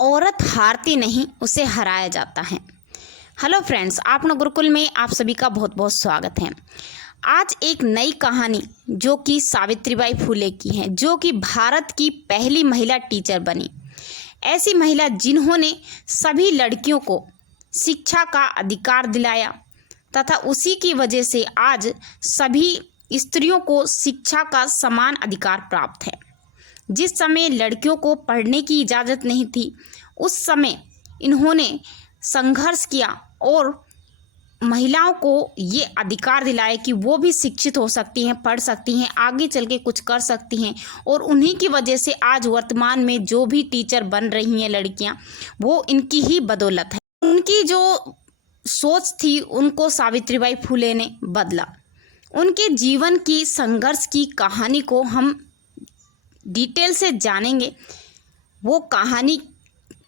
औरत हारती नहीं, उसे हराया जाता है। हेलो फ्रेंड्स, आपनो गुरुकुल में आप सभी का बहुत बहुत स्वागत है। आज एक नई कहानी जो कि सावित्रीबाई फुले की है, जो कि भारत की पहली महिला टीचर बनी। ऐसी महिला जिन्होंने सभी लड़कियों को शिक्षा का अधिकार दिलाया तथा उसी की वजह से आज सभी स्त्रियों को शिक्षा का समान अधिकार प्राप्त है। जिस समय लड़कियों को पढ़ने की इजाज़त नहीं थी, उस समय इन्होंने संघर्ष किया और महिलाओं को ये अधिकार दिलाया कि वो भी शिक्षित हो सकती हैं, पढ़ सकती हैं, आगे चल के कुछ कर सकती हैं। और उन्हीं की वजह से आज वर्तमान में जो भी टीचर बन रही हैं लड़कियां, वो इनकी ही बदौलत है। उनकी जो सोच थी उनको सावित्रीबाई फुले ने बदला। उनके जीवन की संघर्ष की कहानी को हम डिटेल से जानेंगे। वो कहानी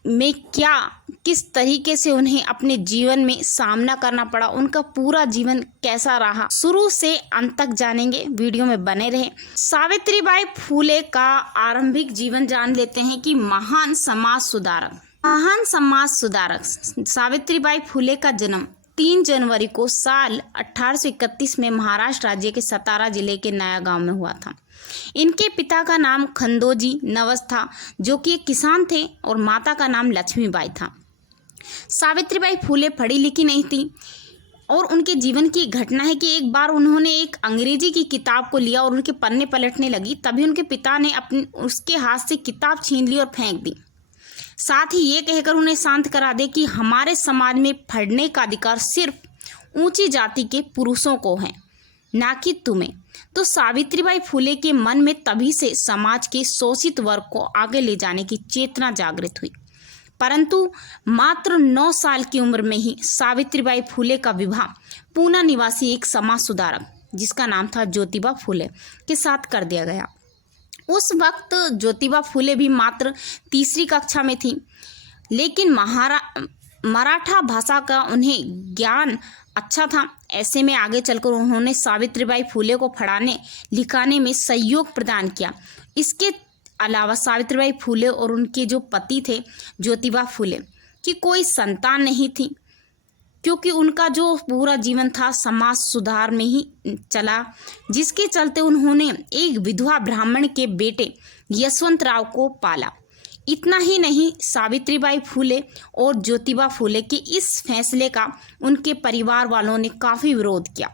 में क्या किस तरीके से उन्हें अपने जीवन में सामना करना पड़ा, उनका पूरा जीवन कैसा रहा, शुरू से अंत तक जानेंगे। वीडियो में बने रहें। सावित्रीबाई फुले का आरंभिक जीवन जान लेते हैं कि महान समाज सुधारक सावित्रीबाई फुले का जन्म 3 जनवरी को साल 1831 में महाराष्ट्र राज्य के सतारा जिले के नया गांव में हुआ था। इनके पिता का नाम खंडोजी नवस था, जो कि एक किसान थे, और माता का नाम लक्ष्मीबाई था। सावित्रीबाई फुले पढ़ी लिखी नहीं थी और उनके जीवन की घटना है कि एक बार उन्होंने एक अंग्रेजी की किताब को लिया और उनके पन्ने पलटने लगी। तभी उनके पिता ने उसके हाथ से किताब छीन ली और फेंक दी। साथ ही ये कहकर उन्हें शांत करा दे कि हमारे समाज में पढ़ने का अधिकार सिर्फ ऊंची जाति के पुरुषों को है, ना कि तुम्हें। तो सावित्रीबाई फुले के मन में तभी से समाज के शोषित वर्ग को आगे ले जाने की चेतना जागृत हुई। परंतु मात्र 9 साल की उम्र में ही सावित्रीबाई फुले का विवाह पूना निवासी एक समाज सुधारक, जिसका नाम था ज्योतिबा फुले, के साथ कर दिया गया। उस वक्त ज्योतिबा फुले भी मात्र 3री कक्षा में थी, लेकिन मराठा भाषा का उन्हें ज्ञान अच्छा था। ऐसे में आगे चलकर उन्होंने सावित्रीबाई फुले को पढ़ाने लिखाने में सहयोग प्रदान किया। इसके अलावा सावित्रीबाई फुले और उनके जो पति थे ज्योतिबा फुले की कोई संतान नहीं थी, क्योंकि उनका जो पूरा जीवन था समाज सुधार में ही चला, जिसके चलते उन्होंने एक विधवा ब्राह्मण के बेटे यशवंत राव को पाला। इतना ही नहीं, सावित्रीबाई फुले और ज्योतिबा फुले के इस फैसले का उनके परिवार वालों ने काफ़ी विरोध किया,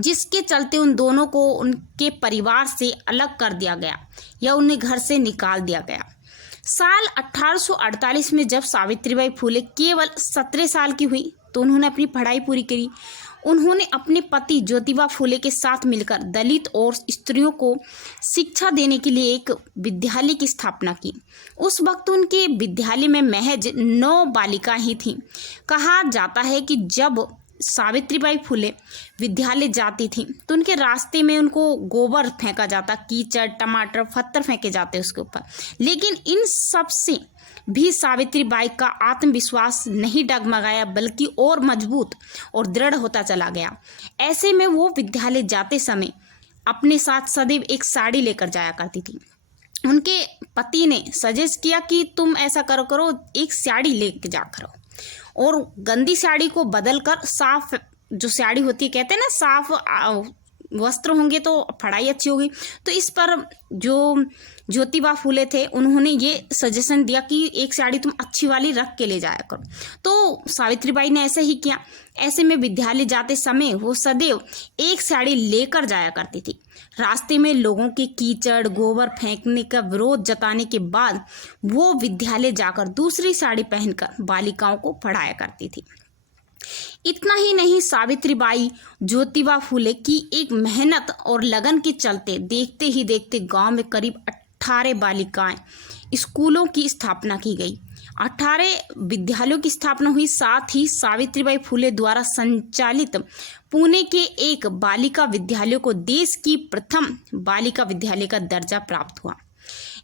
जिसके चलते उन दोनों को उनके परिवार से अलग कर दिया गया या उन्हें घर से निकाल दिया गया। साल 1848 में जब सावित्रीबाई फुले केवल 17 साल की हुई तो उन्होंने अपनी पढ़ाई पूरी करी। उन्होंने अपने पति ज्योतिबा फुले के साथ मिलकर दलित और स्त्रियों को शिक्षा देने के लिए एक विद्यालय की स्थापना की। उस वक्त उनके विद्यालय में महज 9 बालिकाएं ही थीं। कहा जाता है कि जब सावित्रीबाई फुले विद्यालय जाती थी तो उनके रास्ते में उनको गोबर फेंका जाता, कीचड़, टमाटर, पत्थर फेंके जाते उसके ऊपर। लेकिन इन सब से भी सावित्रीबाई का आत्मविश्वास नहीं डगमगाया, बल्कि और मजबूत और दृढ़ होता चला गया। ऐसे में वो विद्यालय जाते समय अपने साथ सदैव एक साड़ी लेकर जाया करती थी। उनके पति ने सजेस्ट किया कि तुम ऐसा करो, एक साड़ी लेकर जा करो, और गंदी साड़ी को बदलकर साफ जो साड़ी होती है, कहते हैं ना, साफ वस्त्र होंगे तो पढ़ाई अच्छी होगी। तो इस पर जो ज्योतिबा फुले थे उन्होंने ये सजेशन दिया कि एक साड़ी तुम अच्छी वाली रख के ले जाया करो। तो सावित्रीबाई ने ऐसे ही किया। ऐसे में विद्यालय जाते समय वो सदैव एक साड़ी लेकर जाया करती थी। रास्ते में लोगों के कीचड़ गोबर फेंकने का विरोध जताने के बाद वो विद्यालय जाकर दूसरी साड़ी पहनकर बालिकाओं को पढ़ाया करती थी। इतना ही नहीं, सावित्रीबाई ज्योतिबा फुले की एक मेहनत और लगन के चलते देखते ही देखते गांव में करीब 18 बालिकाएं स्कूलों की स्थापना की गई। 18 विद्यालयों की स्थापना हुई। साथ ही सावित्रीबाई फुले द्वारा संचालित पुणे के एक बालिका विद्यालय को देश की प्रथम बालिका विद्यालय का दर्जा प्राप्त हुआ।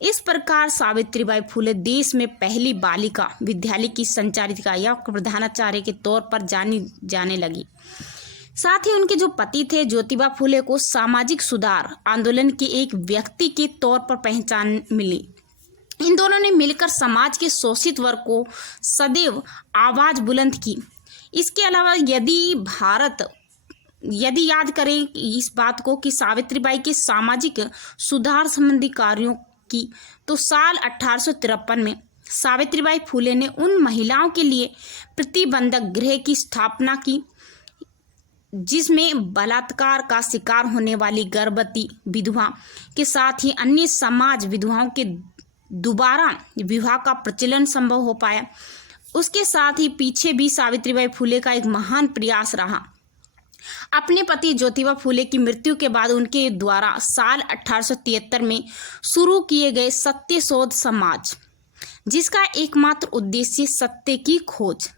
इस प्रकार सावित्रीबाई फुले देश में पहली बालिका विद्यालय की संचालिका या प्रधानाचार्य के तौर पर जानी जाने लगी। साथ ही उनके जो पति थे ज्योतिबा फुले को सामाजिक सुधार आंदोलन के एक व्यक्ति के तौर पर पहचान मिली। इन दोनों ने मिलकर समाज के शोषित वर्ग को सदैव आवाज बुलंद की। इसके अलावा यदि याद करें इस बात को कि सावित्रीबाई के सामाजिक सुधार संबंधी कार्यों की, तो साल 1853 में सावित्रीबाई फुले ने उन महिलाओं के लिए प्रतिबंधक गृह की स्थापना की जिसमें बलात्कार का शिकार होने वाली गर्भवती विधवा के साथ ही अन्य समाज विधवाओं के दोबारा विवाह का प्रचलन संभव हो पाया। उसके साथ ही पीछे भी सावित्रीबाई फुले का एक महान प्रयास रहा। अपने पति ज्योतिबा फुले की मृत्यु के बाद उनके द्वारा साल 1873 में शुरू किए गए सत्य शोध समाज, जिसका एकमात्र उद्देश्य सत्य की खोज,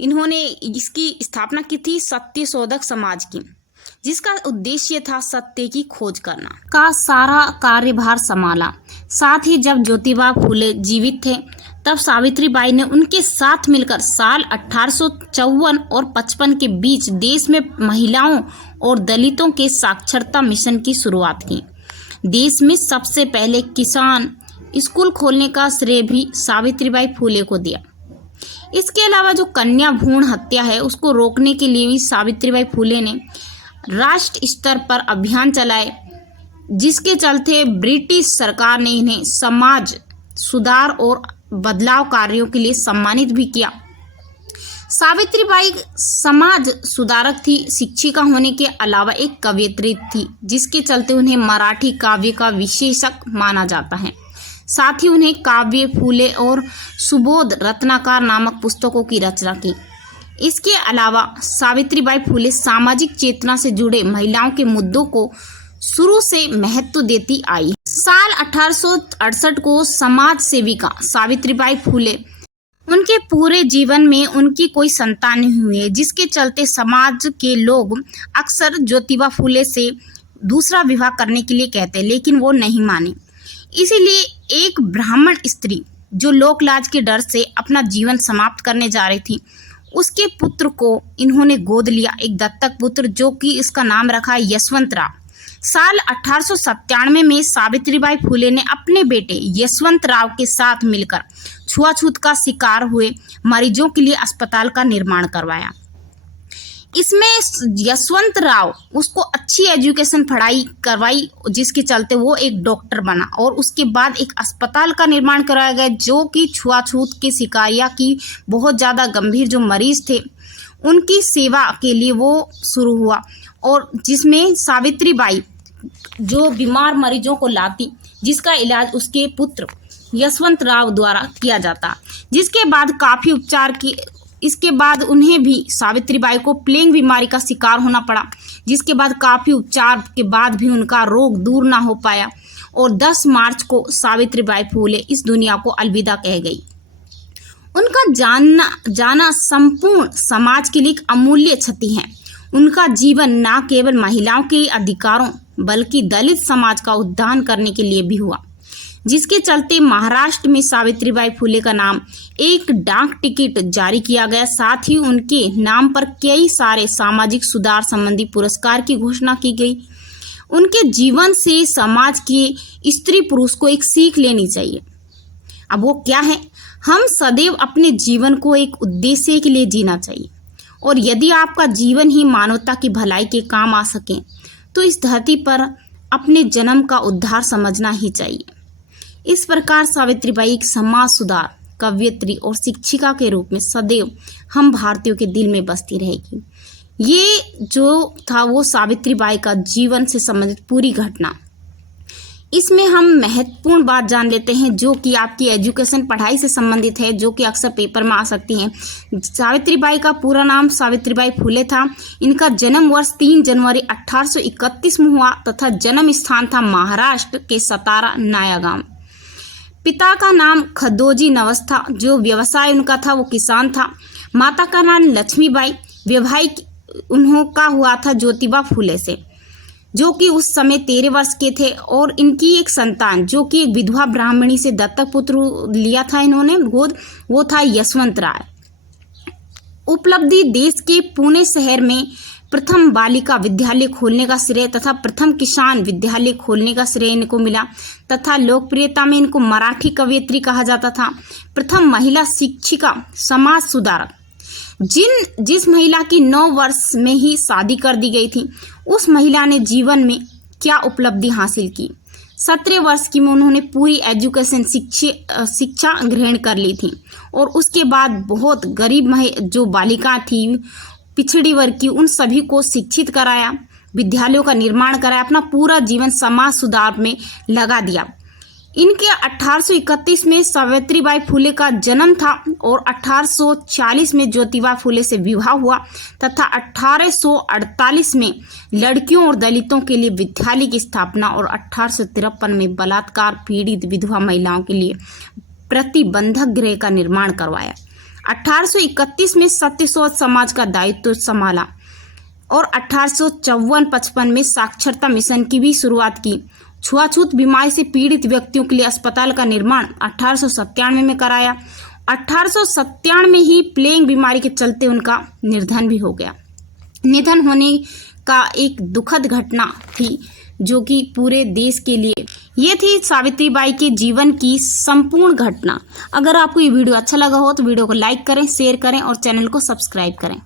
इन्होंने इसकी स्थापना की थी सत्य शोधक समाज की, जिसका उद्देश्य था सत्य की खोज करना, का सारा कार्यभार संभाला। साथ ही जब ज्योतिबा फुले जीवित थे तब सावित्रीबाई ने उनके साथ मिलकर साल 1854 और 55 के बीच देश में महिलाओं और दलितों के साक्षरता मिशन की शुरुआत की। देश में सबसे पहले किसान स्कूल खोलने का श्रेय भी सावित्रीबाई फुले को दिया। इसके अलावा जो कन्या भ्रूण हत्या है उसको रोकने के लिए भी सावित्रीबाई फुले ने राष्ट्र स्तर पर अभियान चलाए, जिसके चलते ब्रिटिश सरकार ने इन्हें समाज सुधार और बदलाव कार्यों के लिए सम्मानित भी किया। सावित्रीबाई समाज सुधारक थी, शिक्षिका होने के अलावा एक कवयित्री थी, जिसके चलते उन्हें मराठी काव्य का विशेषज्ञ माना जाता है। साथ ही उन्हें काव्य फूले और सुबोध रत्नाकर नामक पुस्तकों की रचना की। इसके अलावा सावित्रीबाई फुले सामाजिक चेतना से जुड़े महिलाओं के मुद्दों को शुरू से महत्व देती आई। साल 1868 को समाज सेविका सावित्रीबाई फुले, उनके पूरे जीवन में उनकी कोई संतान नहीं हुई, जिसके चलते समाज के लोग अक्सर ज्योतिबा फुले से दूसरा विवाह करने के लिए कहते, लेकिन वो नहीं माने। इसीलिए एक ब्राह्मण स्त्री जो लोकलाज के डर से अपना जीवन समाप्त करने जा रही थी, उसके पुत्र को इन्होंने गोद लिया, एक दत्तक पुत्र, जो कि इसका नाम रखा यशवंतराव। साल 1897 में सावित्रीबाई फुले ने अपने बेटे यशवंतराव के साथ मिलकर छुआछूत का शिकार हुए मरीजों के लिए अस्पताल का निर्माण करवाया। इसमें यशवंतराव उसको अच्छी एजुकेशन पढ़ाई करवाई, जिसके चलते वो एक डॉक्टर बना और उसके बाद एक अस्पताल का निर्माण कराया गया, जो कि छुआछूत के शिकारिया की बहुत ज़्यादा गंभीर जो मरीज थे उनकी सेवा के लिए वो शुरू हुआ, और जिसमें सावित्रीबाई जो बीमार मरीजों को लाती, जिसका इलाज उसके पुत्र यशवंतराव द्वारा किया जाता, जिसके बाद काफ़ी उपचार की। इसके बाद उन्हें भी सावित्रीबाई को प्लेग बीमारी का शिकार होना पड़ा, जिसके बाद काफ़ी उपचार के बाद भी उनका रोग दूर ना हो पाया और 10 मार्च को सावित्रीबाई फुले इस दुनिया को अलविदा कह गई। उनका जाना संपूर्ण समाज के लिए एक अमूल्य क्षति है। उनका जीवन न केवल महिलाओं के अधिकारों बल्कि दलित समाज का उद्धार करने के लिए भी हुआ, जिसके चलते महाराष्ट्र में सावित्रीबाई फुले का नाम एक डाक टिकट जारी किया गया। साथ ही उनके नाम पर कई सारे सामाजिक सुधार संबंधी पुरस्कार की घोषणा की गई। उनके जीवन से समाज के स्त्री पुरुष को एक सीख लेनी चाहिए। अब वो क्या है? हम सदैव अपने जीवन को एक उद्देश्य के लिए जीना चाहिए, और यदि आपका जीवन ही मानवता की भलाई के काम आ सके तो इस धरती पर अपने जन्म का उद्धार समझना ही चाहिए। इस प्रकार सावित्रीबाई एक समाज सुधार, कवयित्री और शिक्षिका के रूप में सदैव हम भारतीयों के दिल में बसती रहेगी। ये जो था वो सावित्रीबाई का जीवन से संबंधित पूरी घटना। इसमें हम महत्वपूर्ण बात जान लेते हैं जो कि आपकी एजुकेशन पढ़ाई से संबंधित है, जो कि अक्सर पेपर में आ सकती हैं। सावित्रीबाई का पूरा नाम सावित्रीबाई फुले था। इनका जन्म वर्ष 3 जनवरी 1831 में हुआ तथा जन्म स्थान था महाराष्ट्र के सतारा नया गांव। पिता का नाम खदोजी नवस था, जो व्यवसाय उनका था वो किसान था। माता का नाम लक्ष्मीबाई, वैवाहिक उनका हुआ था ज्योतिबा फुले से, जो कि उस समय 13 वर्ष के थे, और इनकी एक संतान जो कि एक विधवा ब्राह्मणी से दत्तक पुत्र लिया था इन्होंने गोद, वो था यशवंतराव। उपलब्धि: देश के पुणे शहर में प्रथम बालिका विद्यालय खोलने का श्रेय तथा प्रथम किसान विद्यालय खोलने का श्रेय इनको मिला तथा लोकप्रियता में इनको मराठी कवयित्री कहा जाता था। प्रथम महिला शिक्षिका, समाज सुधारक। जिस महिला की 9 वर्ष में ही शादी कर दी गई थी, उस महिला ने जीवन में क्या उपलब्धि हासिल की। 17 वर्ष की में उन्होंने पूरी एजुकेशन शिक्षा ग्रहण कर ली थी और उसके बाद बहुत गरीब जो बालिका थी, पिछड़ी वर्ग की, उन सभी को शिक्षित कराया, विद्यालयों का निर्माण कराया, अपना पूरा जीवन समाज सुधार में लगा दिया। इनके 1831 में सावित्रीबाई फुले का जन्म था और 1840 में ज्योतिबा फुले से विवाह हुआ तथा 1848 में लड़कियों और दलितों के लिए विद्यालय की स्थापना और 1853 में बलात्कार पीड़ित विधवा महिलाओं के लिए प्रतिबंधक गृह का निर्माण करवाया। 1831 में सत्यशोध समाज का दायित्व संभाला और 1854-55 में साक्षरता मिशन की भी शुरुआत की। छुआछूत बीमारी से पीड़ित व्यक्तियों के लिए अस्पताल का निर्माण 1897 में कराया। 1897 में ही प्लेग बीमारी के चलते उनका निधन भी हो गया। निधन होने का एक दुखद घटना थी जो कि पूरे देश के लिए, ये थी सावित्रीबाई के जीवन की संपूर्ण घटना। अगर आपको ये वीडियो अच्छा लगा हो तो वीडियो को लाइक करें, शेयर करें और चैनल को सब्सक्राइब करें।